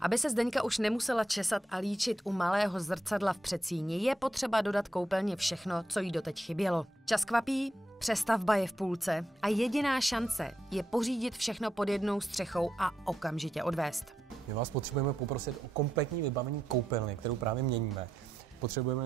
Aby se Zdeňka už nemusela česat a líčit u malého zrcadla v předsíni, je potřeba dodat koupelně všechno, co jí doteď chybělo. Čas kvapí, přestavba je v půlce a jediná šance je pořídit všechno pod jednou střechou a okamžitě odvést. My vás potřebujeme poprosit o kompletní vybavení koupelny, kterou právě měníme. Potřebujeme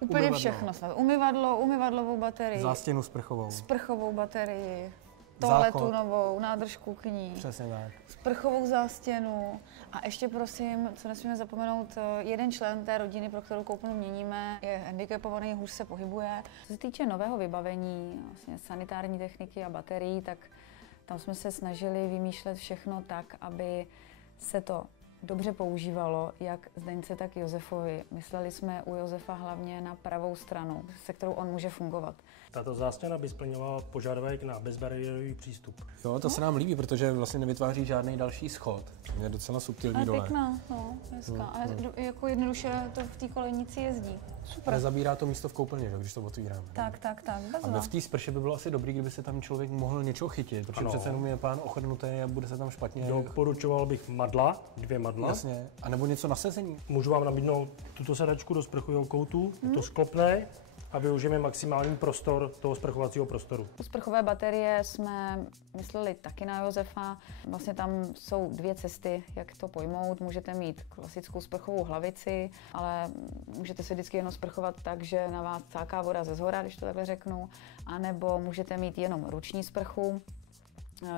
úplně všechno. Umyvadlo, umyvadlovou baterii. Zástěnu sprchovou. Sprchovou baterii. Toaletu novou, nádrž kuchyní. Přesně tak. Sprchovou zástěnu. A ještě prosím, co nesmíme zapomenout, jeden člen té rodiny, pro kterou koupelnu měníme, je handicapovaný, hůř se pohybuje. Co se týče nového vybavení, vlastně sanitární techniky a baterií, tak tam jsme se snažili vymýšlet všechno tak, aby se to dobře používalo, jak Zdeňce, tak Josefovi. Mysleli jsme u Josefa hlavně na pravou stranu, se kterou on může fungovat. Tato zástěna by splňovala požadavek na bezbariérový přístup. Jo, to se nám líbí, protože vlastně nevytváří žádný další schod. Je docela subtilní dole. Pěkná, no, hezká. A jako jednoduše to v té kolejnici jezdí. Super. Ale zabírá to místo v koupelně, když to otvíráme. Tak. A v té sprše by bylo asi dobrý, kdyby se tam člověk mohl něčeho chytit, protože přece jenom je pán ochrnutý a bude se tam špatně. Doporučoval bych madla, 2 madla. Jasně. A nebo něco na sezení. Můžu vám nabídnout tuto sedačku do sprchového koutu, to sklopné a využijeme maximální prostor toho sprchovacího prostoru. U sprchové baterie jsme mysleli taky na Josefa. Vlastně tam jsou 2 cesty, jak to pojmout. Můžete mít klasickou sprchovou hlavici, ale můžete se vždycky jenom sprchovat tak, že na vás cáká voda ze zhora, když to takhle řeknu. A nebo můžete mít jenom ruční sprchu,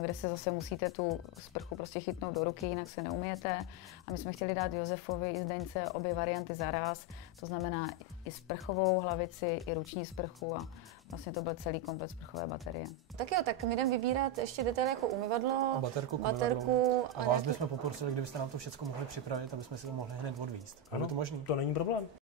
kde se zase musíte tu sprchu prostě chytnout do ruky, jinak se neumyjete. A my jsme chtěli dát Josefovi i Zdeňce obě varianty zaraz, to znamená i sprchovou hlavici, i ruční sprchu a vlastně to byl celý komplet sprchové baterie. Tak jo, tak my jdeme vybírat ještě detaily jako umyvadlo, baterku a vás bychom poprosili, kdybyste nám to všechno mohli připravit, aby jsme si to mohli hned odvízt. Ano, to možný? To není problém.